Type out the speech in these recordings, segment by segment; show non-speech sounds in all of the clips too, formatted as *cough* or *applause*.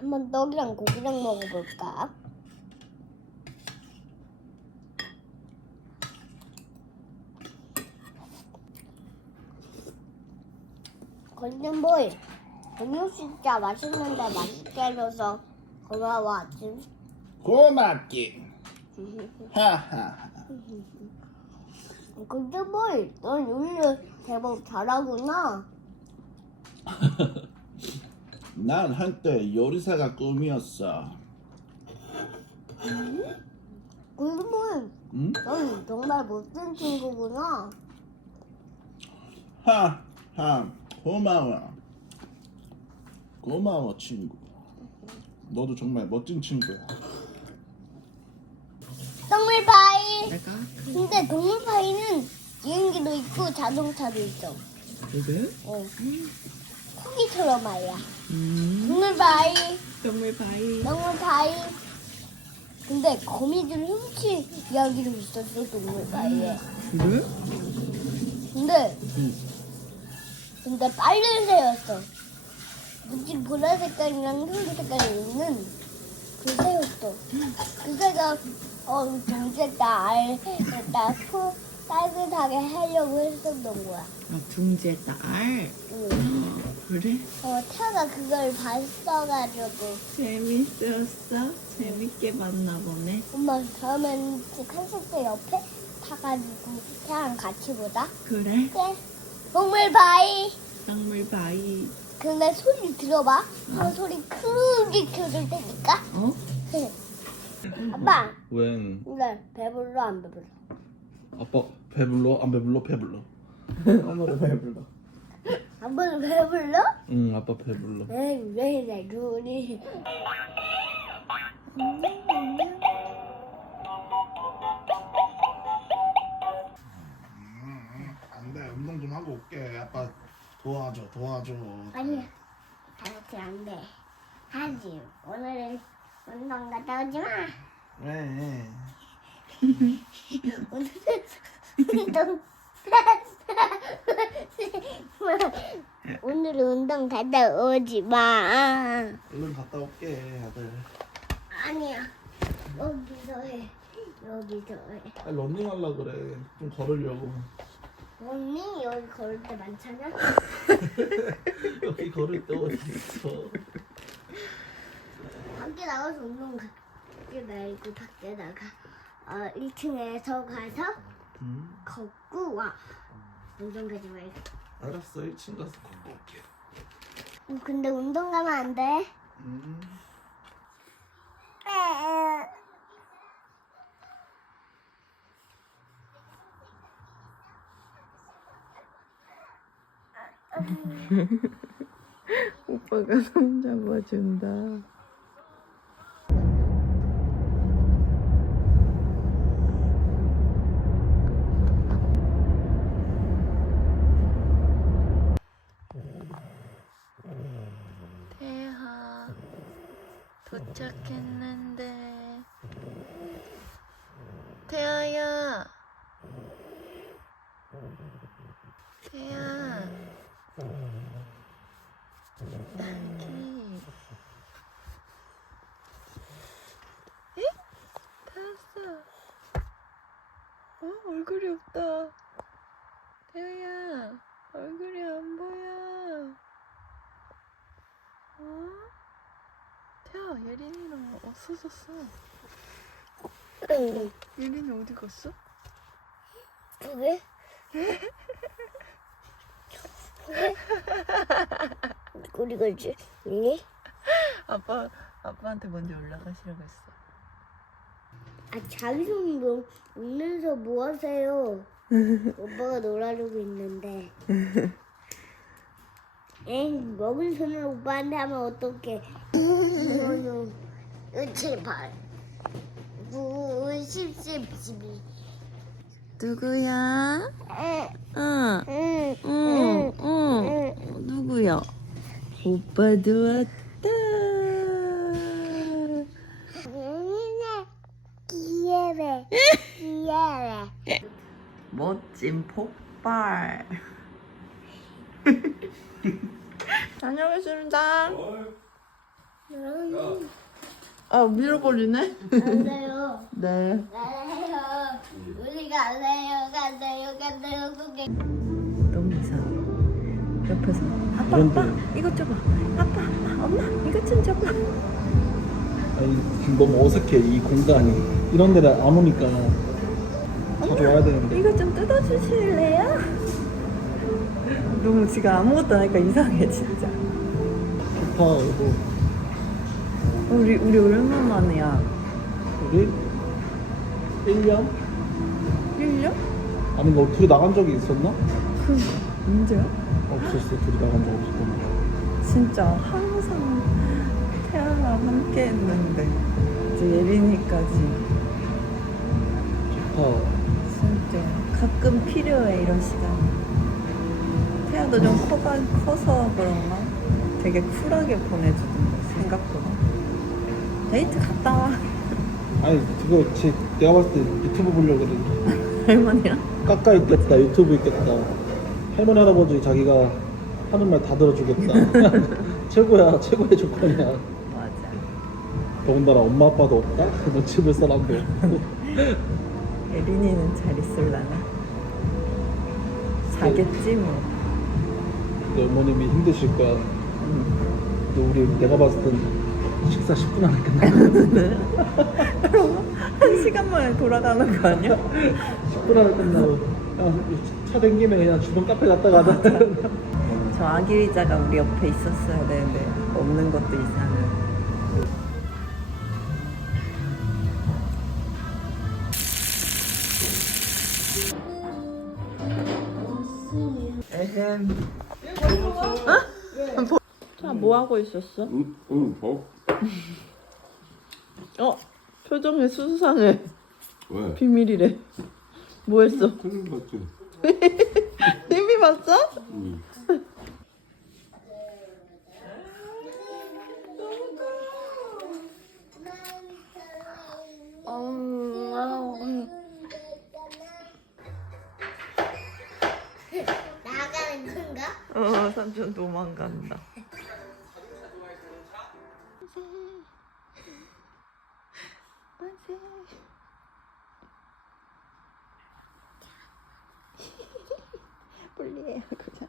한번 떡이랑 고기랑 먹어볼까? 골든보이 음료 진짜 맛있는데 맛있게 해줘서 고마워 아침. 하하. 골든보이 넌 요리를 제법 잘하구나 *laughs* 난 한때 요리사가 꿈이었어. 골든보이 응? 넌 정말 못된 친구구나 하 하. 고마워. 고마워 친구. 너도 정말 멋진 친구야. 동물파이 내가 근데 동물파이는 비행기도 있고 자동차도 있어 그래? 어. 코기처럼 말이야 음. 동물파이. 정말 바이. 동물파이. 근데 거미줄 훔치 이야기도 있었어 동물파이에 그래? 근데 응. 근데 빨간새였어. 무지 보라 색깔이랑 흰 색깔이 있는 그 새였어. 그 새가 어 동생다 알다 푸 따뜻하게 하려고 했었던 거야. 아 둥제 딸 응. 어, 그래? 어 태가 그걸 봤어가지고 재밌었어? 재밌게 봤나 보네 엄마 다음엔 콘서트 옆에 타가지고 태랑 같이 보자 그래? 그래 동물 바이 정말 바이 근데 소리 들어봐 어, 소리 크게 켜줄 테니까 어? *laughs* 아빠 왜? 근데 배불러 안 배불러 아빠 배불러? 안 배불러? 배불러. *laughs* 엄마도 배불러 아빠는 배불러? 응, 아빠 배불러. 에이 왜 이래 눈이 안돼, 운동 좀 하고 올게. 아빠 도와줘, 도와줘. 아니야 그렇게 안돼 하지 오늘은 운동 갔다 오지 마 왜? *laughs* 오늘은 운동 *laughs* 오늘은 운동 갔다 오지 마 얼른 갔다 올게, 아들. 아니야 여기서 해 여기서 해 아, 런닝 하려 그래. 좀 걸으려고. 언니 여기 걸을 때 많잖아 *laughs* 여기 걸을 때 어디 있어? 밖에 나가서 운동 가 밖에 말고 밖에 나가 어 1층에서 가서 응. 걷고 와 운동 가지 말고 알았어, 1층 가서 걷고 올게. 어, 근데 운동 가면 안 돼 음. *laughs* 오빠가 손 잡아준다 태하 도착했는데. 태아야. 태아. 딸기 에? 탔어. 어 얼굴이 없다. 태아야 얼굴이 안 보여. 어? 예린이랑 없어졌어 예린이 어디 갔어? 왜? 우리 걸지 니 아빠 아빠한테 먼저 올라가시라고 했어 아 자기 손 웃면서 뭐 하세요? *laughs* 오빠가 놀아주고 있는데. 엥 먹은 손을 오빠한테 하면 어떡해? 제발. 구십 십십이. 누구야? 응, 응. 응, 응. 누구야? 오빠도 왔다. 얘네 귀여워. 귀여워. 멋진 폭발. *laughs* 다녀오겠습니다. 아 밀어버리네. 안 돼요. *laughs* 네. 가세요. 우리가 가세요. 가세요. 가세요. 그게. 너무 이상해. 옆에서 아빠 아빠 이것 줘봐. 아빠 아빠 엄마 이것 좀 줘봐. 아니 지금 너무 어색해 이 공간이 이런 데를 안 오니까 자주 와야 되는데 이거 좀 뜯어주실래요? 너무 지금 아무것도 안 하니까 이상해 진짜. 좋다 여보 우리 우리 얼마 만이야? 우리 1년? 1년? 아니 뭐 둘이 나간 적이 있었나? 그 언제야? 없었어 둘이 나간 적 없었던 진짜 항상 태아랑 함께 했는데 이제 예린이까지 좋다 진짜 가끔 필요해 이런 시간. 태아도 좀 커가, 커서 그런가? 되게 쿨하게 보내주던데 생각보다. 데이트 갔다 와. *laughs* 아니 그거 제, 내가 봤을 때 유튜브 보려고 그랬는데 *laughs* 할머니랑. 까까 있겠다 유튜브 있겠다 할머니 할아버지 자기가 하는 말 다 들어주겠다 *laughs* 최고야 최고의 조건이야 맞아. 더군다나 엄마 아빠도 없다? 그러면 집을 사람도 없고 예린이는 잘 있을라나? 자겠지 뭐. 내 어머님이 힘드실 거야 응. 근데 우리 내가 봤을 땐 식사 10분 안에 끝나 *laughs* 그럼 한 시간 만에 돌아가는 거 아니야? *laughs* 10분 안에 끝나고 차 댕기면 그냥 주변 카페 갔다 가자 저 아기 의자가 우리 옆에 있었어야 되는데 없는 것도 이상해. 에헴. 어? 자, 뭐 하고 있었어? 응, 응, 어? 어, 표정이 수상해. 왜? 비밀이래. 뭐 했어? 큰일 났지. *laughs* 이미 봤어? 응. *laughs* 어, 삼촌 도망간다. 만세. 불리해요, 그냥.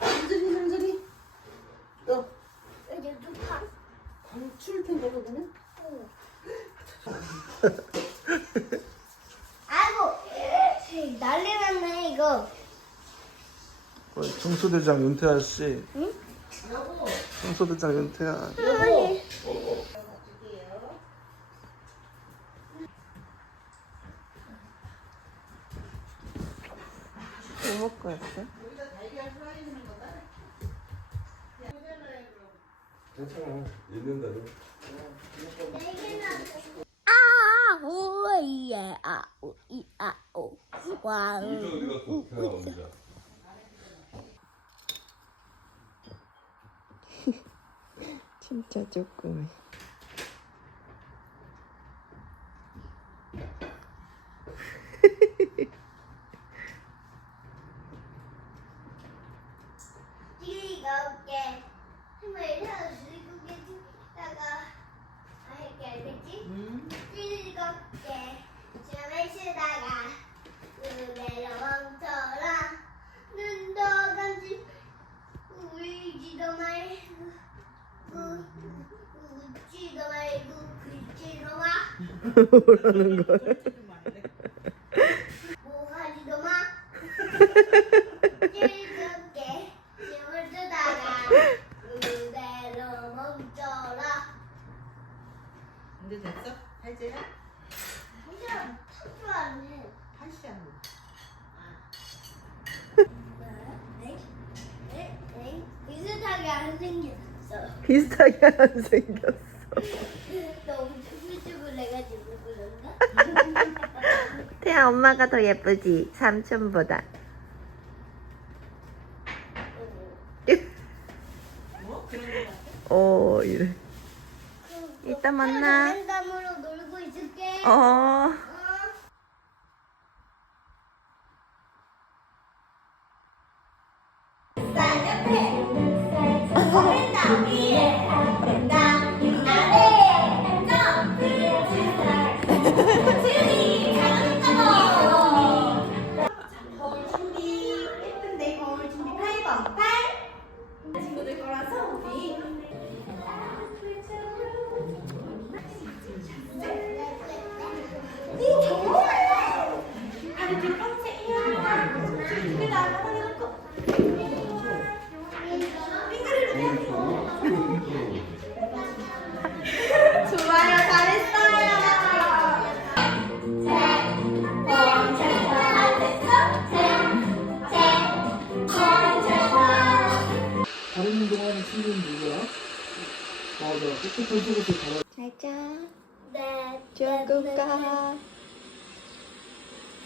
남들이 남들이 너 이제 좀 파. 광출 텐데 거기는 아이고 난리 났네 이거. 청소대장 윤태아 씨 응? 청소대장 윤태아 아니. 뭐 먹고 왔어? 괜찮아. 있는데도. 아, 오예, 아, 오, 이, 아, 오, 와, 이거 어디 갔어? 태아 언니 가. 진짜 조금. 즐겁게 힘을 내서 즐겁게 뛰다가 알게 알겠지? 즐겁게 춤을 추다가 그대로 멈춰라 눈도 감지 울지도 말고 우- 웃지도 말고 긁지도 마 뭐라는 거야? 뭐 하지도 마 즐겁게 춤을 추다가 그대로 멈춰라 이제 됐어? 할제야? 그냥 탁주 안 해. 다시 한 번. 네? 네? 네? 비슷하게 안 생겼어. 비슷하게 안 생겼어. 너무 쭈글쭈글 해가지고 그런가? 태아 엄마가 더 예쁘지 삼촌보다. 뭐? 그런 거 같아? 어 이래. 이따 만나. 장난감으로 놀고 있을게. 어.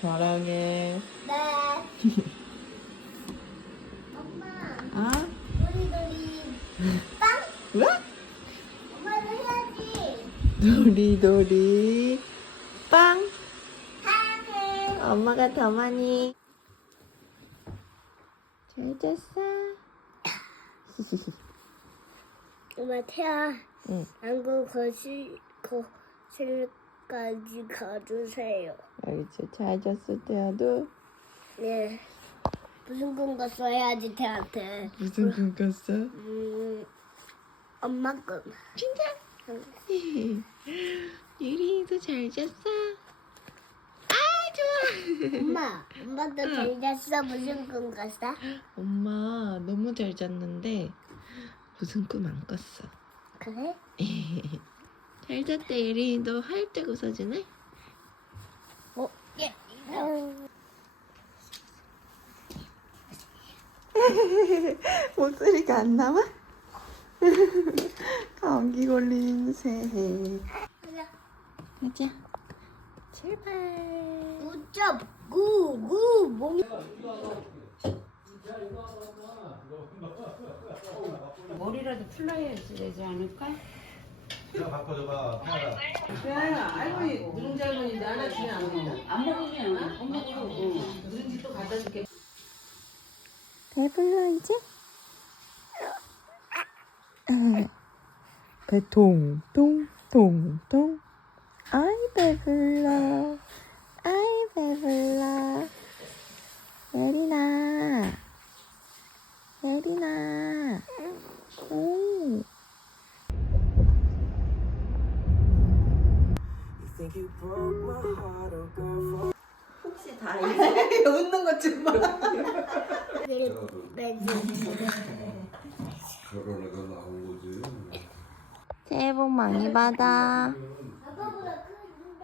사랑해. 네. *laughs* 엄마, 아? 놀이놀이 빵. 우와? 엄마도 해야지. 놀이놀이. 빵. 사랑해. 엄마가 더 많이. 잘 잤어. *laughs* 엄마 태아. 응. 안구 거실 거실 까지 가주세요. 알겠지. 잘 잤어, 태아도. 네. 무슨 꿈 꿨어야지 태한테. 무슨 꿈 꿨어? 음, 엄마 꿈. 진짜? *laughs* 유리도 잘 잤어. 아, 좋아. 엄마, *laughs* 엄마도 잘 잤어. 무슨 꿈 꿨어? 엄마 너무 잘 잤는데 무슨 꿈 안 꿨어. 그래? *laughs* 잘 잤대 예린이 너 하얗게 웃어주네? 어, 예. 음, *laughs* 목소리가 안 나와? *laughs* 감기 걸린 새해 가자 제발 9.99 몸이 머리라도 풀러야지 되지 않을까? 내가 바꿔줘봐 야, 할머니 누룽지 할머니인데 하나 주면 안 먹어. 안 먹으면 안 먹어. 누룽지 또 갖다 줄게. 배불러 이제? 배통 통통통 아이 배불러 아이 배불러 예린아 예린아 오 혹시 다 잊어? *laughs* 웃는 것좀 봐. 결혼해가 나온 거지. 새해 복 많이 받아. 아빠보다 큰인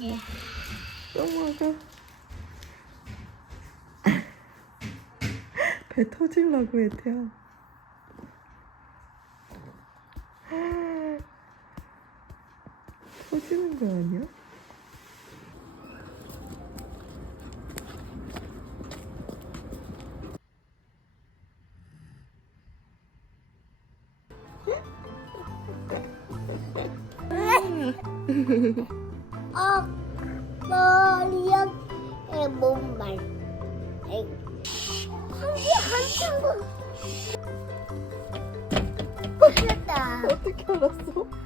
꿀꿀. 또 먹어. 배 터질라고 해, 태야. 터지는 거 아니야? 에, 몸말. 한개 한창 끝났다. 어떻게 알았어?